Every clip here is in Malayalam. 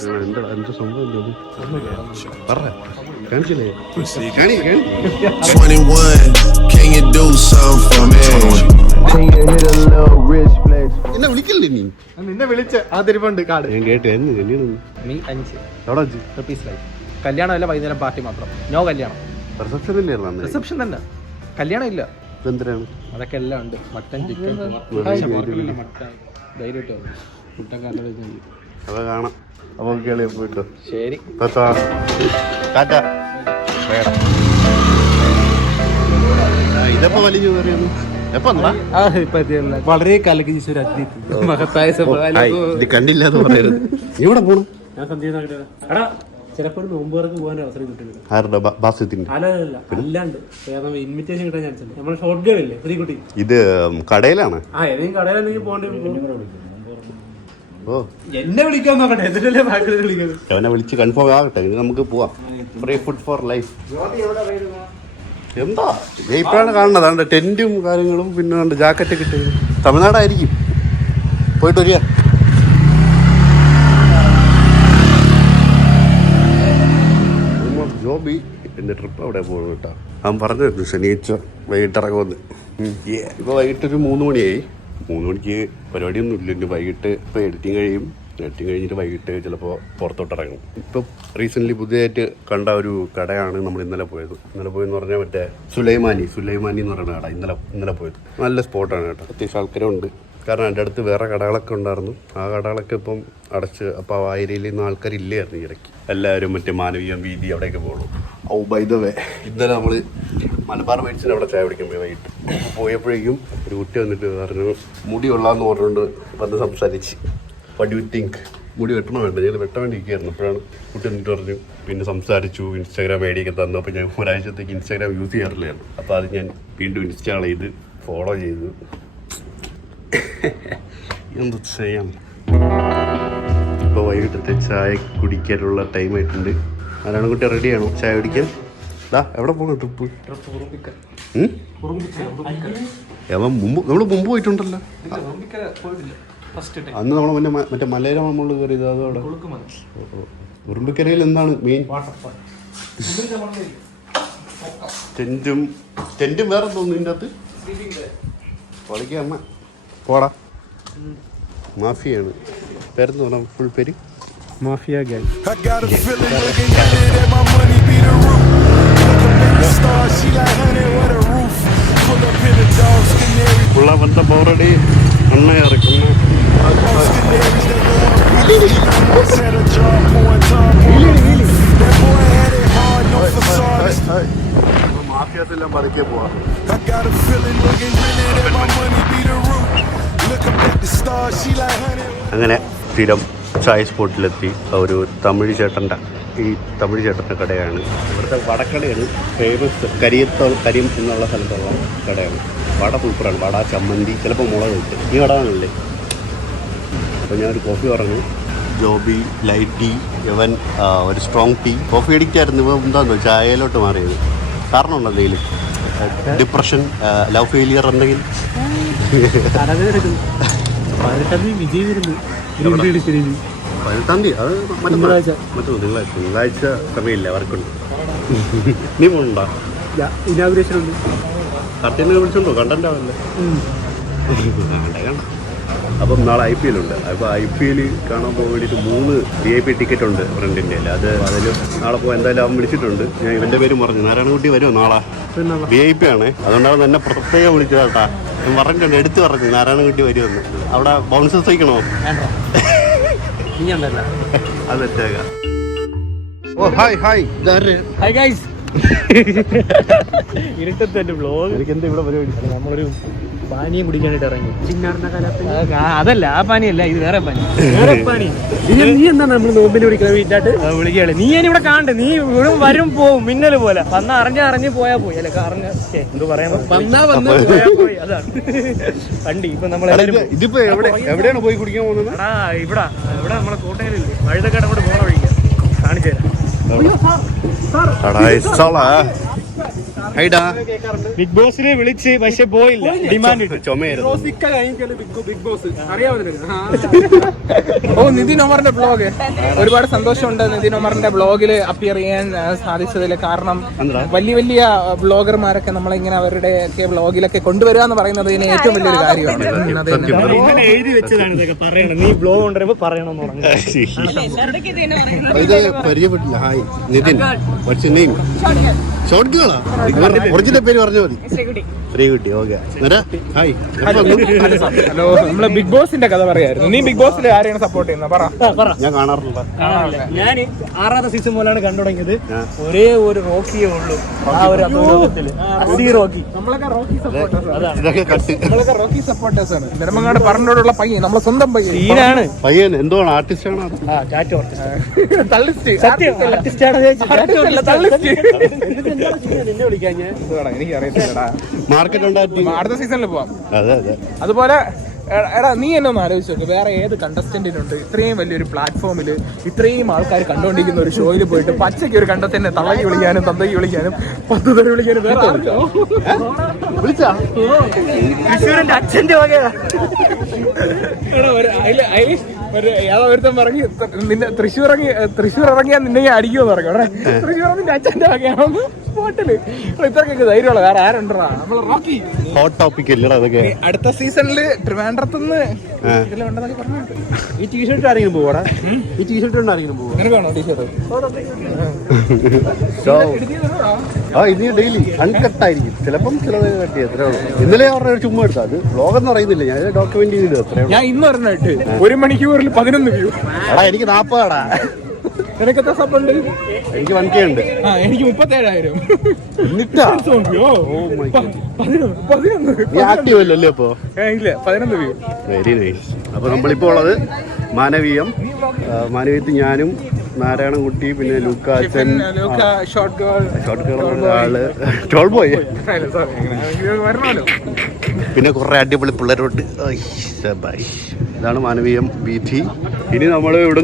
എന്താ എന്താ സംഭവം എന്തോ പറ 21, can you do something for me? Can you hit a little rich flex? എന്നെ വിളിക്കില്ലേ നീ? നിന്നെ വിളിച്ച ആ തിരുപ്പുണ്ട് കാർഡ് ഞാൻ കേട്ടു എന്ന് നീ 5 എവിടെ റുപ്പീസ് ലൈഫ്. കല്യാണം അല്ല, വൈകുന്നേരം പാർട്ടി മാത്രം. നോ കല്യാണം. റിസപ്ഷൻ ഇല്ലായിരുന്നു റിസപ്ഷൻ തന്നെ, കല്യാണം ഇല്ല. എന്തിനാണ് അതൊക്കെ എല്ലാം ഉണ്ട്. മട്ടൻ, ചിക്കൻ, മട്ടൻ ധൈര്യമായിട്ട് ഫുഡൊക്കെ അപ്പൊ കാണാം. അപ്പൊ കേളി പോയിട്ടോ. ശരി, ടാറ്റ. ഇതപ്പോ വലിഞ്ഞു കയറിയൊന്നു എപ്പോ വളരെ കലക്കി മഹത്തായ ഇത് കണ്ടില്ലാന്ന് പറയരുത്. നീ ഇവിടെ പോണു? ഞാൻ സന്ധ്യ ചിലപ്പോൾ നോമ്പുകാർക്ക് പോകാൻ അവസരം കിട്ടുന്നത്. ആരുടെ ബാസ്യത്തിന്റെ അല്ലാണ്ട് ഇൻവിറ്റേഷൻ കിട്ടാൻ ചാൻസ് ഉണ്ട്. നമ്മുടെ ഷോർട്ട് ഗെയിം ഇല്ലേ പുതിയകുട്ടി, ഇത് കടയിലാണ്. ഏതെങ്കിലും കടയിലെന്തെങ്കിലും പോകേണ്ടി ഓ എന്നെ വിളിക്കാൻ നോക്കട്ടെ, എന്നിട്ടല്ലേ ബാക്കി വിളിക്കുന്നത്. അവനെ വിളിച്ച് കൺഫേം ആകട്ടെ, ഇനി നമുക്ക് പോവാം. Free food for life. എന്താ ഇപ്പോഴാണ് കാണുന്നത്. അതുകൊണ്ട് ടെന്റും കാര്യങ്ങളും പിന്നെ ജാക്കറ്റ് കിട്ടി. തമിഴ്നാടായിരിക്കും. പോയിട്ട് വരിക. ജോബി എൻ്റെ ട്രിപ്പ് അവിടെ പോകുന്നു കേട്ടോ. അവൻ പറഞ്ഞിരുന്നു ശനിയാഴ്ച വൈകിട്ട് ഇറങ്ങുമെന്ന്. ഇപ്പോൾ വൈകിട്ടൊരു 3 മണിയായി. 3 മണിക്ക് പരിപാടിയൊന്നും ഇല്ല. ഇനി വൈകിട്ട് ഇപ്പോൾ എഡിറ്റിംഗ് കഴിയും. എഡിറ്റിംഗ് കഴിഞ്ഞിട്ട് വൈകിട്ട് ചിലപ്പോൾ പുറത്തോട്ട് ഇറങ്ങും. ഇപ്പം റീസെൻ്റ്ലി പുതിയതായിട്ട് കണ്ട ഒരു കടയാണ് നമ്മൾ ഇന്നലെ പോയത്. ഇന്നലെ പോയെന്ന് പറഞ്ഞാൽ മറ്റേ സുലൈമാനി എന്ന് പറയുന്ന കട. ഇന്നലെ പോയത് നല്ല സ്പോട്ടാണ് കേട്ടോ. അത്യാവശ്യം ആൾക്കാരുണ്ട്. കാരണം എൻ്റെ അടുത്ത് വേറെ കടകളൊക്കെ ഉണ്ടായിരുന്നു. ആ കടകളൊക്കെ ഇപ്പം അടച്ച്. അപ്പോൾ ആ ഏരിയയിൽ നിന്ന് ആൾക്കാരില്ലായിരുന്നു ഈ ഇടയ്ക്ക്. എല്ലാവരും മറ്റേ മാനവീയം വീതി അവിടെയൊക്കെ പോകണം. ഓ ബൈ ദ വേ, ഇന്നലെ നമ്മൾ മലബാർ വൈറ്റ്സിന് അവിടെ ചായ പിടിക്കാൻ പോയി. വൈകിട്ട് പോയപ്പോഴേക്കും ഒരു കുട്ടി വന്നിട്ട് പറഞ്ഞു മുടി കൊള്ളാമെന്ന് പറഞ്ഞുകൊണ്ട് വന്ന് സംസാരിച്ച്. What you think? മുടി വെട്ടണം വേണ്ട? ഞാൻ വെട്ടാൻ വേണ്ടി ഇരിക്കുകയായിരുന്നു. അപ്പോഴാണ് കുട്ടി വന്നിട്ട് പറഞ്ഞു. പിന്നെ സംസാരിച്ചു. ഇൻസ്റ്റാഗ്രാം ഐ ഡിയൊക്കെ തന്നു. അപ്പോൾ ഞാൻ ഒരാഴ്ചത്തേക്ക് ഇൻസ്റ്റാഗ്രാം യൂസ് ചെയ്യാറില്ലായിരുന്നു. അപ്പോൾ അത് ഞാൻ വീണ്ടും ഇൻസ്റ്റാൾ ചെയ്ത് ഫോളോ ചെയ്തു. എന്ത് ചെയ്യാം. ഇപ്പോൾ വൈകിട്ടത്തെ ചായ കുടിക്കാനുള്ള ടൈമായിട്ടുണ്ട്. ആരാണ് കുട്ടി റെഡിയാണോ ചായ കുടിക്കാൻ? എവിടെ പോകണം ട്രിപ്പ്? നമ്മൾ മുമ്പ് പോയിട്ടുണ്ടല്ലോ. അന്ന് നമ്മൾ മറ്റേ മലയാളം നമ്മൾ കയറിയത്. അതോടെ ഉറുമ്പിക്കരയിൽ എന്താണ് മെയിൻ? ടെന്റും വേറെ തോന്നുന്നു ഇതിൻ്റെ അകത്ത്. പൊളിക്കാം അമ്മ. പോടാ. മാഫിയാണ് പേരെന്ന് പറഞ്ഞാൽ ഫുൾ പേര് മാഫിയ ഗാങ്. ഉള്ള ബന്ധ ബോറടി എണ്ണ ഇറക്കുന്ന മാഫിയാസ് എല്ലാം പതുക്കെ പോവാം. അങ്ങനെ സ്ഥിരം ചായ സ്പോട്ടിലെത്തി. ഒരു തമിഴ് ചേട്ടൻ്റെ കടയാണ്. ഇവിടുത്തെ വടക്കടയാണ് ഫേമസ്. കരിയം എന്നുള്ള സ്ഥലത്തുള്ള കടയാണ്. വട സൂപ്പറാണ്. വട, ചമ്മന്തി, ചിലപ്പോൾ മുളക് കിട്ടും. ഈ വടകാണല്ലേ. അപ്പോൾ ഞാനൊരു കോഫി പറഞ്ഞു. ജോബി ലൈറ്റ് ടീ, ഇവൻ ഒരു സ്ട്രോങ് ടീ. കോഫി അഡിക്റ്റ് ആയിരുന്നു. ഇപ്പോൾ എന്താണെന്നോ ചായയിലോട്ട് മാറിയത്. കാരണം ഉണ്ടോ എന്തെങ്കിലും? ഡിപ്രഷൻ, ലവ് ഫെയിലിയർ എന്തെങ്കിലും? തിങ്കളാഴ്ച സമയമില്ല, വർക്കുണ്ട്. നീ പോകണ്ട? ഇനാഗുറേഷൻ ഉണ്ട്. കർട്ടനെ വിളിച്ചോണ്ടോ? കണ്ടന്റ് ആവല്ലേ. കണ്ട. അപ്പം നാളെ IPL ഉണ്ട്. അപ്പോൾ IPL കാണാൻ പോകാൻ വേണ്ടിയിട്ട് 3 VIP ടിക്കറ്റ് ഉണ്ട് ഫ്രണ്ടിൻ്റെ. അതിൽ നാളെ പോകാൻ എന്തായാലും അവൻ വിളിച്ചിട്ടുണ്ട്. ഞാൻ ഇവൻ്റെ പേരും പറഞ്ഞു. നാരായണകുട്ടി വരുമോ നാളെ? VIP ആണ്. അതുകൊണ്ടാണ് എന്നെ പ്രത്യേകം വിളിച്ചത് കേട്ടാ. ഞാൻ പറഞ്ഞിട്ടുണ്ട്, എടുത്ത് പറഞ്ഞു നാരായണകുട്ടി വരുമെന്ന്. അവിടെ ബൗൺസേഴ്സ് വയ്ക്കണോ? അത് വെച്ചേക്കാം. Oh hi hi hi guys. ഇരുട്ടത്തെ വ്ലോഗ്. എനിക്ക് എന്താ ഇവിടെ പരിപാടി? നമ്മളൊരു പാനിയും കുടിക്കാനായിട്ട് ഇറങ്ങി. അതല്ല, ആ പാനിയല്ല, ഇത് വേറെ പാനി. വേറെ പാനി. നീ എന്താണ് നമ്മൾ നോമ്പിന് വിളിക്കുന്നത്? വീട്ടായിട്ട് വിളിക്കുകയാണ്. നീ ഇവിടെ കാണണ്ടേ? നീ ഇവിടെ വരും പോവും മിന്നല് പോലെ. വന്നാ അറിഞ്ഞ് പോയാ പോയി. അല്ല എന്ത് പറയാൻ, വന്നാ വന്ന് പോയാ പോയി. അതാണ് വണ്ടി. ഇപ്പൊ നമ്മളെല്ലാരും ഇതിപ്പോ എവിടെയാണ് പോയി കുടിക്കാൻ പോകുന്നത്? ഇവിടെ നമ്മളെ കോട്ടയിലില്ലേ, വഴുതക്കാട് അങ്ങോട്ട് പോകണ വഴിക്കാം. കാണിച്ചു തരാം. ഹൈഡാ ബിഗ് ബോസിനെ വിളിച്ച് പക്ഷെ പോയില്ല, ഡിമാൻഡ് ഇട്ടു. ചുമയായിരുന്നു. ബിഗ് ബോസ് അറിയാമോ? ഓ, നിതിൻ ഒമറിന്റെ ബ്ലോഗ് ഒരുപാട് സന്തോഷമുണ്ട്. നിതിൻ ഒമറിന്റെ ബ്ലോഗിൽ അപ്പിയർ ചെയ്യാൻ സാധിച്ചതിൽ. കാരണം വലിയ വലിയ ബ്ലോഗർമാരൊക്കെ നമ്മളിങ്ങനെ അവരുടെ ഒക്കെ ബ്ലോഗിലൊക്കെ കൊണ്ടുവരിക എന്ന് പറയുന്നത് ഇതിന് ഏറ്റവും വലിയൊരു കാര്യമാണ്. ഇന്നലെ എഴുതി വെച്ചതാണ് ഇതൊക്കെ പറയണം, നീ ബ്ലോഗ് കൊണ്ടുവരുമ്പോ പറയണമെന്ന് പറഞ്ഞു. ഇത് പരിചയപ്പെട്ടില്ല. Hi Nithin, what's your name? Short ഗേളാ? ഒറിജിനൽ പേര് പറഞ്ഞാൽ മതി. ശ്രീകുട്ടി. ഓക്കെ. ഹായ്. ഹലോ, നമ്മള് ബിഗ് ബോസിന്റെ കഥ പറയായിരുന്നു. നീ ബിഗ് ബോസിൽ ആരെയാണ് സപ്പോർട്ട് ചെയ്യുന്നത്? പറ. ഞാൻ കാണാറില്ല. ഞാൻ 6ാമത്തെ സീസൺ മുതലാണ് കണ്ടുതുടങ്ങിയത്. ഒരേ ഒരു റോക്കിയേ ഉള്ളൂ ആ ഒരു അഭിമുഖത്തില്. റോക്കി. നമ്മളൊക്കെ റോക്കി സപ്പോർട്ടേഴ്സ് ആണ്. നെടുമങ്ങാട് പറഞ്ഞോടുള്ള പയ്യൻ, നമ്മളെ സ്വന്തം പയ്യൻ. സീനാണ് പയ്യൻ. എന്താണ് ആർട്ടിസ്റ്റ് ആണോ? നിന്നെ വിളിക്കാൻ ഞാൻ എനിക്ക് അറിയത്തില്ലടാ. മാർക്കറ്റ് ഉണ്ടാക്കി അടുത്ത സീസണിൽ പോവാം. അതെ അതെ. അതുപോലെ എടാ, നീ എന്നെ ഒന്ന് ആലോചിച്ച് നോക്ക്, വേറെ ഏത് കണ്ടസ്റ്റന്റിനുണ്ട് ഇത്രയും വലിയൊരു പ്ലാറ്റ്ഫോമിൽ ഇത്രയും ആൾക്കാർ കണ്ടുകൊണ്ടിരിക്കുന്ന ഒരു ഷോയിൽ പോയിട്ട് പച്ചയ്ക്ക് ഒരു കണ്ടസ്റ്റന്റിനെ തള്ളക്കി വിളിക്കാനും തന്തയ്ക്ക് വിളിക്കാനും 10 തെറി വിളിക്കാനും വേറെ ആർക്കോ വിളിച്ചാ? തൃശ്ശൂരിന്റെ അച്ഛന്റെ വകയാ. ഏതോ ഒരുത്തൻ പറഞ്ഞു നിന്നെ തൃശ്ശൂർ ഇറങ്ങിയാൽ നിന്നെ അടിക്കുമെന്ന് പറഞ്ഞു. തൃശ്ശൂർ നിന്റെ അച്ഛന്റെ വകയാണെന്ന് സ്പോട്ടില്. ഇത്രക്കൊക്കെ ധൈര്യമുള്ള വേറെ ആരുണ്ടാ? നമ്മള് റോക്കി. ഹോട്ട് ടോപ്പിക് ഇല്ലടാ അതൊക്കെ. അടുത്ത സീസണില് ട്രിവാൻഡ്രത്തുനിന്ന് ഇതിലുണ്ടെന്നൊക്കെ പറഞ്ഞിട്ട്. ഈ ടീഷർട്ട് ആരെങ്കിലും പോവാടാ? ഈ ടീഷർട്ട് കൊണ്ട് ആരെങ്കിലും പോവാ? നിനക്ക് വേണോ ടീഷർട്ട്? ഇനി ഡെയിലി അൺകട്ടായിരിക്കും. ചിലപ്പം ചിലത് കട്ടി. എത്രേ ഉള്ളൂ. ഇന്നലെ അവരുടെ ചുമ്മാ എടുത്താ. അത് വ്ലോഗൊന്നും അറിയുന്നില്ല. ഞാൻ ഡോക്യുമെന്റ് ചെയ്തിട്ട് എത്രയാണ്. ഞാൻ ഇന്ന് പറഞ്ഞിട്ട് 1 മണിക്കൂറിൽ 11 വ്യൂ. എടാ എനിക്ക് 40 നിനക്ക് എത്ര സബ് ഉണ്ട്? എനിക്ക് 1K ഉണ്ട്. എനിക്ക് 37,000. എന്നിട്ടാ? നീ ആക്റ്റീവ് അല്ലേ അപ്പൊ? ഇല്ല, 11 വ്യൂ. Very nice. അപ്പൊ നമ്മളിപ്പോ ഉള്ളത് മാനവീയത്തിൽ ഞാനും നാരായണൻകുട്ടി, പിന്നെ ലൂക്കാച്ചൻ, ഷോർട്ട് ഗേൾ ആള് ടോൾ ബോയ്, വരണല്ലോ. പിന്നെ കുറെ അടിപൊളി പിള്ളേരോട്ട്. ഇതാണ് മാനവീയം വീഥി. ഇനി നമ്മൾ ഇവിടെ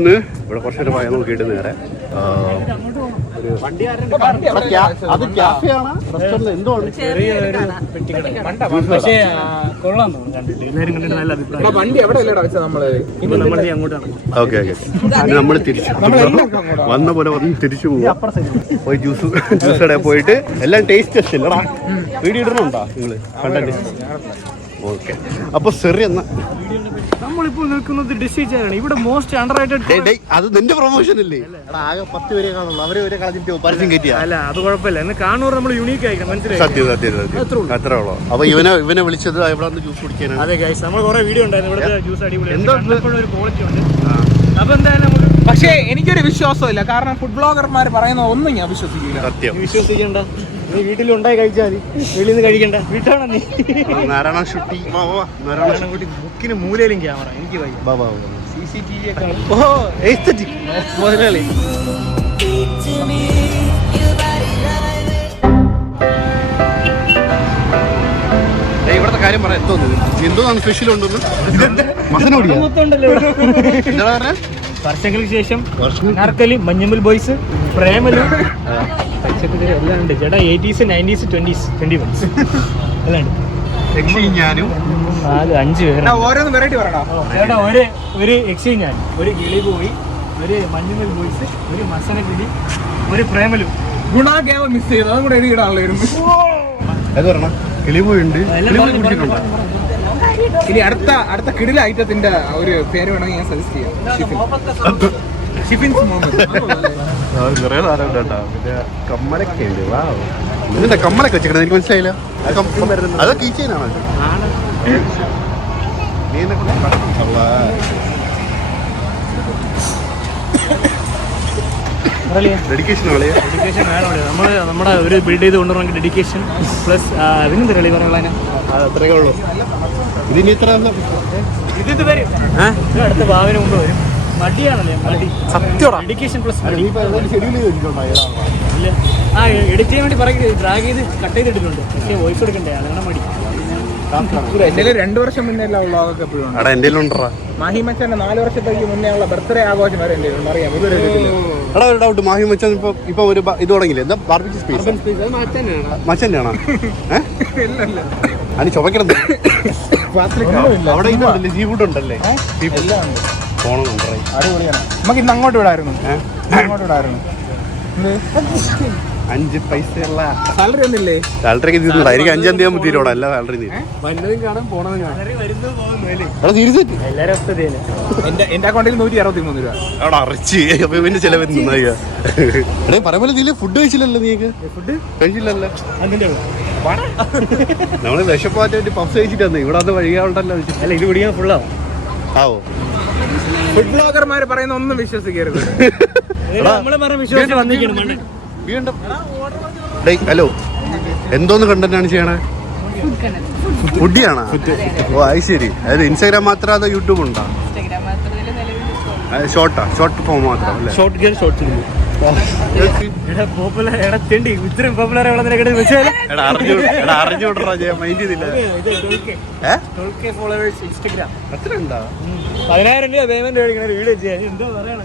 കുറച്ചൊരു ഭയം നോക്കിയിട്ട് നേരെ അത് ക്യാഫെയാണ്, റെസ്റ്റോറന്റ് എന്തോ ആണ്. പക്ഷേ കൊള്ളാൻ കണ്ടിട്ട് എല്ലാവരും കണ്ടിട്ട് നല്ല അഭിപ്രായം. വണ്ടി എവിടെ അല്ലേടാ വെച്ചാൽ നമ്മള് അങ്ങോട്ടാണ്. Okay okay. നമ്മൾ തിരിച്ചു വന്ന പോലെ വന്ന് തിരിച്ചു പോകും. പോയി ജ്യൂസ് കടയിൽ പോയിട്ട് എല്ലാം ടേസ്റ്റ് ടെസ്റ്റ് അല്ലടാ. വീഡിയോ ഇടണുണ്ടോ നിങ്ങള്? കണ്ടന്റ്. ഓക്കെ. അപ്പൊ ശരി എന്നാ. നമ്മളിപ്പോ നിൽക്കുന്നത് ഡിസിജാണ്. ഇവിടെ മോസ്റ്റ് അണ്ടർ റേറ്റഡ്. അത് നിന്റെ പ്രൊമോഷൻ അല്ലേ? ആകെ 10 പേരെ കാണുള്ളൂ. അവരെ വരെ കളഞ്ഞിട്ട് പരസ്യം കയറ്റിയ. അല്ല അത് കുഴപ്പമില്ല. എന്ന് കാണുന്നവർ നമ്മൾ യൂണീക്ക് ആയിരിക്കണം. മനസ്സിലായി? സത്യം അത്രേ ഉള്ളൂ. അപ്പൊ ഇവനെ വിളിച്ചത് ഇവിടെ വന്ന് ജ്യൂസ് കുടിക്കാനാണ്. അതെ ഗൈസ്, നമ്മൾ കുറെ വീഡിയോ ഉണ്ടായിരുന്നു ഇവിടുത്തെ ജ്യൂസ് അടിപൊളി. ഒരു ക്വാളിറ്റി ഉണ്ട്. അപ്പൊ എന്തായാലും പക്ഷേ എനിക്കൊരു വിശ്വാസമില്ല. കാരണം ഫുഡ് ബ്ലോഗർമാർ പറയുന്ന ഒന്നും ഞാൻ വിശ്വസിക്കില്ല. സത്യം. വിശ്വസിക്കണ്ട. നീ വീട്ടിലുണ്ടായി കഴിച്ചാൽ മതി, വെളിയിൽ നിന്ന് കഴിക്കണ്ട. വീട്ടാണ് നീ. നാരായണൻകുട്ടി ബുക്കിന് മൂലയിലും ക്യാമറ. എനിക്ക് CCTV ഒക്കെ മുതലാളി. ഇവിടുത്തെ കാര്യം പറയാം. എന്തോന്നാണ് സ്പെഷ്യൽ ഉണ്ടെന്ന് വർഷങ്ങൾക്ക് ശേഷം നാർക്കലി, മഞ്ഞമ്മൽ ബോയ്സ്, പ്രേമലു, പച്ചക്കുതിര എല്ലാം ഉണ്ട് ചേട്ടാ. 80s, 90s, 20s, 21s എല്ലാം ഉണ്ട്. ഞാനും 5 പേരാണ്. ഓരോന്ന് വെറൈറ്റി പറയണോ ചേട്ടാ? ഒരു എക്സ്ചേഞ്ച് ഞാൻ, ഒരു കിളി പോയി, ഒരു മഞ്ഞമ്മൽ ബോയ്സ്, ഒരു മസനക്കിളി, ഒരു പ്രേമലു. ഗുണാഗേവ മിസ് ചെയ്തു. അതും കൂടെ എഴുതിയിടാനുള്ളായിരുന്നു. കിളിപോയിണ്ട്. ഇനി അടുത്ത കിടില ഐറ്റത്തിന്റെ ഒരു പേര് വേണമെങ്കിൽ ഞാൻ സജസ്റ്റ് ചെയ്യാം. ഷിഫിൻസ് മുഹമ്മദ്. കമ്മലൊക്കെ ഉണ്ട്. ഇതിന്റെ കമ്മലൊക്കെ വെച്ചിട്ട് എനിക്ക് മനസ്സിലായില്ല. അതൊക്കെ ഈ ചെയിനാണോ? ഡെഡിക്കേഷൻ നമ്മൾ നമ്മുടെ ഒരു ബിൽഡ് ചെയ്ത് കൊണ്ടുവരണമെങ്കിൽ ഡെഡിക്കേഷൻ പ്ലസ് അതിനും തെരളി പറയാനുള്ള അത്രയേ ഉള്ളൂ. ഇതിന് ഇത്ര ഇത് വരും. അടുത്ത ഭാവിന് മുമ്പ് വരും. മടിയാണല്ലേ? മടി. ഡെഡിക്കേഷൻ പ്ലസ് എഡിറ്റ് ചെയ്യാൻ വേണ്ടി പറയും. ഡ്രാഗ് ചെയ്ത് കട്ട് ചെയ്തിട്ടുണ്ട്. പക്ഷേ വോയിസ് എടുക്കണ്ടേ? അതാണ് മടി. എന്റെ 2 വർഷം മുന്നേ ഉള്ള വ്ളോഗൊക്കെ എപ്പോഴും ഉണ്ട്. എടാ എന്റെ ഉണ്ടറാ. മാഹി മച്ചാന്റെ 4 വർഷത്തേക്ക് മുന്നേ ഉള്ള ബർത്ത്ഡേ ആഘോഷം വരെ എന്റെ അറിയാം. ഇതൊരു എടാ ഒരു ഡൗട്ട്, മാഹി മച്ചാൻ ഇപ്പൊ ഒരു ഇത് തുടങ്ങിയില്ലേ, എന്താ ബാർബിക്യൂ സ്പേസ് മച്ചന്റെ ആണോ? അതിന് ചുമക്കണം. അവിടെ ഇതുണ്ടല്ലേ, സീ ഫുഡ് ഉണ്ടല്ലേ, പോണം. അടിപൊളിയാണ്. നമുക്ക് ഇന്ന് അങ്ങോട്ട് വിടായിരുന്നു. അങ്ങോട്ട് വിടായിരുന്നു. 5 പൈസയുള്ള സാലറി ഒന്നില്ലേ? സാലറി ഒക്കെ തീർന്നില്ല. എനിക്ക് 5 തീയതി തീരോടാ, അല്ല സാലറി തീരും. വന്നതും കാണാൻ പോണതും കാണാൻ. എല്ലാരും അവസ്ഥ ഇതല്ലേ. എന്റെ അക്കൗണ്ടിൽ 163 രൂപ. അവിടെ അറച്ച് പിന്നെ ചിലവ് നന്നായി. എടേ പറയുമ്പോൾ നീ ഫുഡ് കഴിച്ചില്ലല്ലോ, നീക്ക് ഫുഡ് കഴിച്ചില്ലല്ലോ. അതിന്റെ നമ്മള് വിശപ്പാറ്റാൻ വേണ്ടി പഫ് കഴിച്ചിട്ട് ഇവിടെ അത് വഴിയാവുണ്ടല്ലോ. അല്ല, ഇത് കുടിക്കാൻ ഫുള്ളാവും. ആവോ? ഫുഡ് ബ്ലോഗർമാര് പറയുന്ന ഒന്നും വിശ്വസിക്കരുത്. നമ്മളെ പറഞ്ഞ വിശ്വാസം വന്നിരിക്കണം. ഹലോ, എന്തോന്ന് കണ്ടന്റാണ് ചെയ്യണേ? ഫുഡിയാണോ? ഓ അത് ശരി. അതായത് ഇൻസ്റ്റാഗ്രാം മാത്രം അതോ യൂട്യൂബ് ഉണ്ടോ? ഷോർട്ട് ഫോം മാത്രം അല്ലേ? ഷോർട്ട് ഗെയിം ഷോർട്ട് പോപ്പുലർ ഇത്രയും പോപ്പുലർ അറിഞ്ഞോട്ടാ മൈൻഡ് ചെയ്തില്ല. ഇൻസ്റ്റാഗ്രാം അത്ര ഉണ്ടാ? 10,000 രൂപ പേയ്മെന്റ് മേടിക്കണ വീഡിയോ ചെയ്യാൻ എന്തോ പറയണം.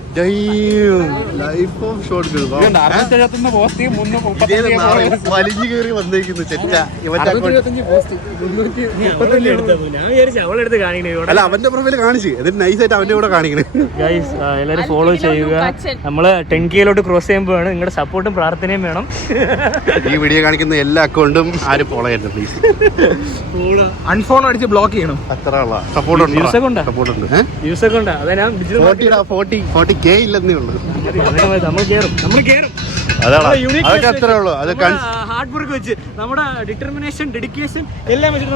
വലിഞ്ഞു കയറി വന്നേക്കുന്നു ചെറ്റ. ഞാൻ വിചാരിച്ചു അവളെടുത്ത് കാണിക്കണേ. അല്ല, അവന്റെ പ്രൊഫൈല് കാണിച്ചു, എന്നിട്ട് നൈസായിട്ട് അവന്റെ കൂടെ കാണിക്കണേ. ഗൈസ് എല്ലാവരും ഫോളോ ചെയ്യുക. നമ്മള് 10K ക്രോസ് ചെയ്യുമ്പോഴാണ് നിങ്ങളുടെ സപ്പോർട്ടും പ്രാർത്ഥനയും വേണം. ഈ വീഡിയോ കാണിക്കുന്ന എല്ലാ അക്കൗണ്ടും ആരും ഫോളോ ചെയ്യരുത് പ്ലീസ്. അൺഫോളോ അടിച്ച് ബ്ലോക്ക് ചെയ്യണം. അത്ര സപ്പോർട്ട് ഉണ്ട്. യൂസ് ഒക്കെ ഉണ്ട്. അതെ, ഞാൻ 40K ഇല്ലെന്നേ ഉള്ളൂ. നമ്മൾ കേറും. അതാണ്, അതൊക്കെ അത്രേ ഉള്ളൂ. അത് ഹാർഡ് വർക്ക് വെച്ച് നമ്മുടെ ഡിറ്റർമിനേഷൻ, ഡെഡിക്കേഷൻ എല്ലാം വെച്ചിട്ട്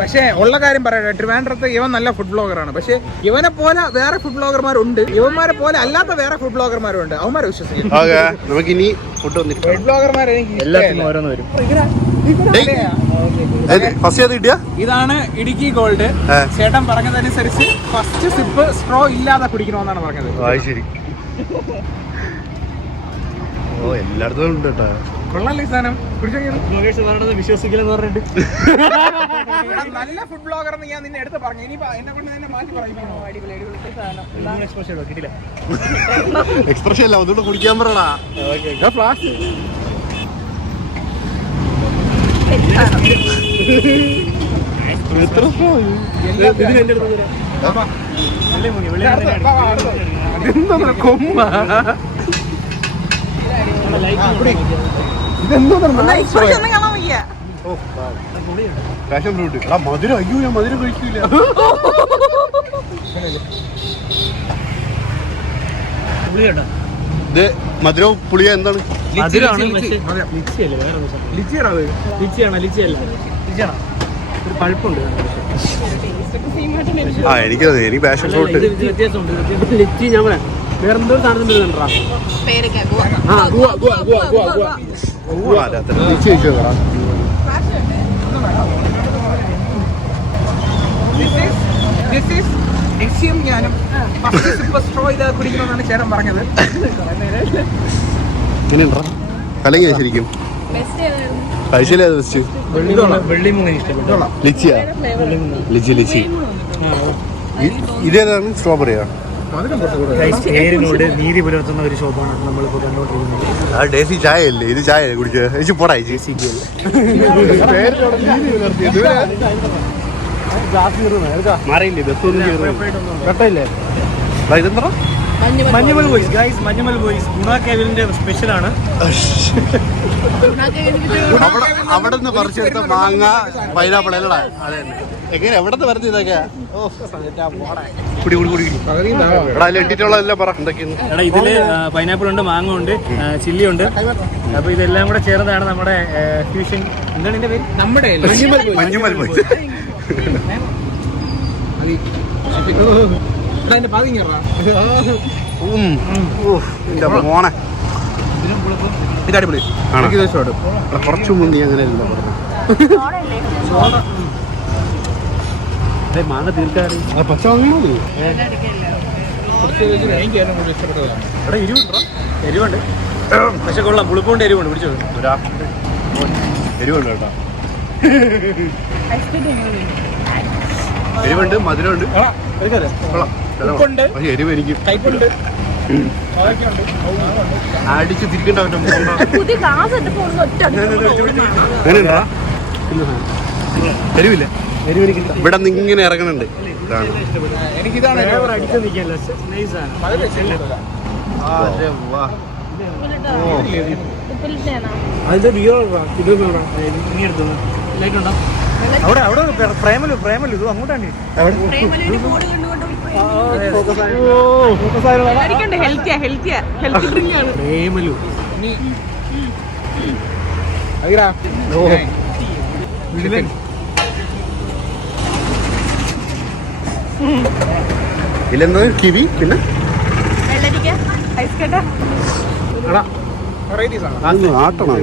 പക്ഷേ ഉള്ള കാര്യം പറയട്ടെ, ട്രിവാൻഡ്രത്ത് ഇവൻ നല്ല ഫുഡ് ബ്ലോഗറാണ്. പക്ഷെ ഇവനെ പോലെ വേറെ ഫുഡ് ബ്ലോഗർമാരുണ്ട്, ഇവന്മാരെ പോലെ അല്ലാത്ത വേറെ ഫുഡ് ബ്ലോഗർമാരും ഉണ്ട്. അവന്മാരെ വിശ്വസിക്കും. നമുക്ക് ഇനി ഫുഡ് വന്നിട്ട് ഫുഡ് ബ്ലോഗർമാർ എനിക്ക് എല്ലാത്തിനും ഓരോന്ന് വരും. ഇതാണ് ഇടുക്കി ഗോൾഡ്. ചേട്ടൻ പറഞ്ഞതനുസരിച്ച് ഫസ്റ്റ് സിപ്പ് സ്ട്രോ ഇല്ലാതെ കുടിക്കണമെന്നാണ് പറഞ്ഞത്. ശരി. ഓ, എല്ലായിടത്തും ഉണ്ട് കേട്ടോ. കൊള്ളാല്ലേ സാധനം? വിശ്വസിക്കില്ലെന്ന് പറഞ്ഞിട്ട് നല്ല ഫുഡ് ബ്ലോഗർ ഞാൻ നിന്നെ എടുത്ത് പറഞ്ഞു. ഇനി എന്നെ കൊണ്ട് തന്നെ മാറ്റി പറയിക്കണോ? കിട്ടില്ല. എക്സ്പ്രഷൻ അല്ല, അതുകൊണ്ട് കുടിക്കാൻ പറയടാ. ഫ്ലാഷ് മധുരം. അയ്യോ, ഞാൻ മധുരം കഴിക്കില്ല. ഇത് മധുരവും പുളിയോ എന്താണ്? ഒരു പഴുപ്പുണ്ട്. എനിക്ക് പാഷൻ ഫ്രൂട്ട്. വ്യത്യാസമുണ്ട്. ലിച്ചി ഞാൻ പറയാം, വേറെന്തോ സാധനത്തിന്റെ കണ്ടാ ഞാനും സ്ട്രോ ചെയ്ത് കുടിക്കണമെന്നാണ് ചേട്ടൻ പറഞ്ഞത്. കലങ്ങിയ ശരിക്കും ഇതേതാണ്? സ്ട്രോബെറിയാ? പേരിനോട് നീതി പുലർത്തുന്ന ഒരു ഷോപ്പാണ് നമ്മളിപ്പോ കണ്ടോണ്ടിരിക്കുന്നത്. ആ ഡേസി ചായ അല്ലേ? ഇത് ചായ കുടിച്ചു പോടാ. മാറിയില്ലേ? ബസ്സൊന്നും ഇതെന്താ? Manjummel boys guys, Manjummel boys ഗുണ കേവലിന്റെ സ്പെഷ്യലാണ്. അവിടെ നിന്ന് പറിച്ചെടുത്ത മാങ്ങ, പൈനാപ്പിൾ അല്ലടാ? അതെ. എങ്ങനെ എവിടെ നിന്ന് വരുന്നത് ഇതൊക്കെ? ഇട്ടിട്ടുള്ളതെല്ലാം പറ എന്തൊക്കെയാണ്. എടാ, ഇതില് പൈനാപ്പിൾ ഉണ്ട്, മാങ്ങ ഉണ്ട്, ചില്ലി ഉണ്ട്. അപ്പൊ ഇതെല്ലാം കൂടെ ചേർന്നതാണ് നമ്മുടെ ഫ്യൂഷൻ. എന്താണ് ഇതിന്റെ പേര്? നമ്മുടെ മഞ്ഞുമൽ ബോയ്സ്. മോനെ ഇത് അടിപൊളി. കുറച്ചു മുന്നേ അങ്ങനെയല്ല മാങ്ങ തീർക്കാറ്. പച്ച വാങ്ങിയാൽ എടാ, എരിവുണ്ട് പക്ഷെ കൊള്ളാം. പുളിപ്പുണ്ട്, എരിവുണ്ട്. പിടിച്ചോ. എരിവുണ്ട് കേട്ടോ. എരിവുണ്ട്, മധുരമുണ്ട്, ഉപ്പുണ്ട്, എരിവ് എനിക്ക് കയ്പുണ്ട്, അടിച്ച് തിരിക്കണ്ട. പുതിയ ക്ലാസ് എരിവില്ല, ഇവിടെ നിന്ന് ഇങ്ങനെ ഇറങ്ങണുണ്ട്. എനിക്കിതാണ് അടിച്ചു നിൽക്കല്ലോ, മധുരം ഇഷ്ടമില്ല. അതിന്റെ ബിയോ ഇത് ഇനി എടുത്തു ലൈറ്റുണ്ടോ അവിടെ? അവിടെ പ്രേമലു ഇത് അങ്ങോട്ടാണ്. പ്രേമലു ഇല്ലെന്നത് കിവി, പിന്നെ ആട്ടണം.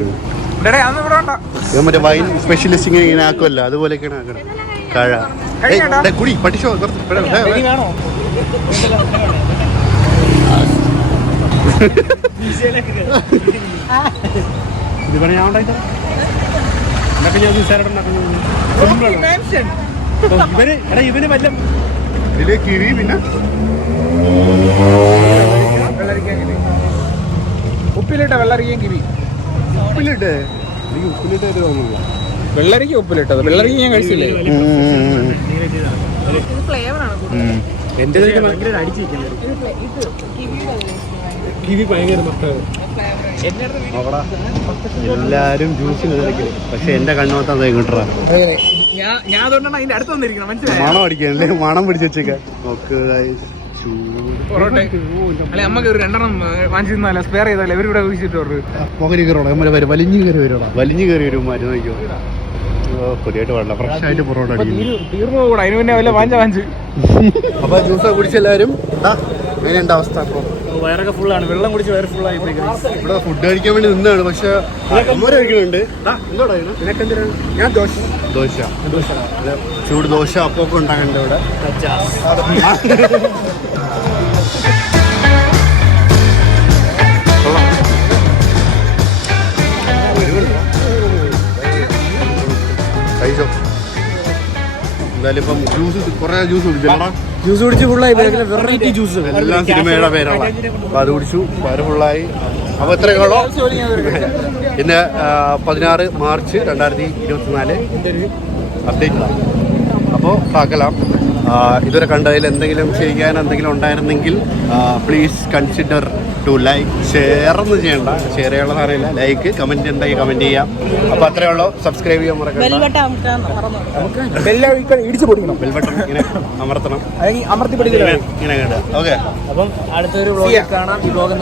മറ്റേ വൈൻ സ്പെഷ്യലിസ്റ്റ് ഇങ്ങനെ ആക്കുമല്ലോ, അതുപോലെയൊക്കെയാണ് ആക്കണം. കഴ കുടി പഠിച്ചോ. ഇത് പറഞ്ഞ ഞാൻ ഉണ്ടാക്കി ഞാൻ ഇവന് വല്ല ഇതില് കിവി, പിന്നെ ഉപ്പിലിട്ട വെള്ളരിക്കയും കിവി. ഉപ്പിലിട്ട് എനിക്ക് ഉപ്പിലിട്ട് തോന്നുന്നില്ല. വെള്ളരിക്ക ഉപ്പിലിട്ടത്, വെള്ളരിക്ക ഞാൻ കഴിച്ചില്ലേ. എന്റെ ഭയങ്കര അടിച്ചിരിക്കുന്നത് കിവി ഭയങ്കര മൊത്തം. എല്ലാരും ജ്യൂസിന് തിരക്കില്ല, പക്ഷെ എന്റെ കണ്ണോത്താൻ കിട്ടറ ഞാൻ അതുകൊണ്ടാണ് അതിന്റെ അടുത്ത് വന്നിരിക്കണം, മനസ്സിലായി. മണം അടിക്കാനല്ലേ, മണം പിടിച്ച് വെച്ചേക്കാൻ നോക്ക്. പൊറോട്ട അല്ലെ അമ്മക്ക് ഒരു 2 വാങ്ങിച്ചു തന്നാലോ, സ്പെയർ ചെയ്താലോ, ഇവരിവിടെ വീശിട്ട് പുകരി കയറോടാ, വലിഞ്ഞു കയറി വരുവാ, വലിഞ്ഞു കയറി വരും. മരുന്ന് നോക്കിയോ, കൊതിയായിട്ട് പാടില്ല, ഫ്രഷ് ആയിട്ട് പൊറോട്ട അടിക്കുന്നു. തീർന്നു കൂടാ, അതിന് പിന്നെ വല്ല വാങ്ങിച്ചു. അപ്പൊ ജ്യൂസ് കുടിച്ചെല്ലാവരും എങ്ങനെയുണ്ട് അവസ്ഥ? അപ്പൊ വയറൊക്കെ ഫുള്ളാണ്, വെള്ളം കുടിച്ച് വയറ് ഫുള്ളായി. ഇവിടെ ഫുഡ് കഴിക്കാൻ വേണ്ടി നിന്നാണ്, പക്ഷെ കഴിക്കുന്നുണ്ട്. ഞാൻ ദോശ ചൂട് ദോശ അപ്പൊക്കെ ഉണ്ടാകണ്ട ഇവിടെ. കഴിച്ചോ. എന്തായാലും ഇപ്പം ജ്യൂസ് കുറെ ജ്യൂസ് കുടിക്കണം. ജ്യൂസ് കുടിച്ച് ഫുള്ളായി. വെറൈറ്റി ജ്യൂസ് എല്ലാം സിനിമയുടെ പേരാണ്. അപ്പൊ അത് കുടിച്ചു, വയറ് ഫുള്ളായി. അപ്പൊ എത്രയോളോ ഇന്ന് 16 മാർച്ച് 2024 അപ്ഡേറ്റ്. അപ്പോൾ കാക്കലാം. ഇതുവരെ കണ്ടതിൽ എന്തെങ്കിലും ചെയ്യാൻ എന്തെങ്കിലും ഉണ്ടായിരുന്നെങ്കിൽ please consider to like. Share ഒന്നും ചെയ്യണ്ട, ഷെയർ ചെയ്യാനുള്ള സാധനമില്ല. ലൈക്ക്, കമന്റ് ഉണ്ടെങ്കിൽ കമന്റ് ചെയ്യാം. അപ്പൊ അത്രയേ ഉള്ളൂ. സബ്സ്ക്രൈബ് ചെയ്യാൻ മറക്കണ്ട. ഇടിച്ചു പൊടിക്കണം, ബെൽബട്ടൺ ഇങ്ങനെ അമർത്തണം, അമർത്തി പിടിക്കണം. ഇങ്ങനെ കേട്ടോ. ഓക്കെ, അപ്പം അടുത്തൊരു വ്ലോഗ് കാണാം. ഈ വ്ലോഗ്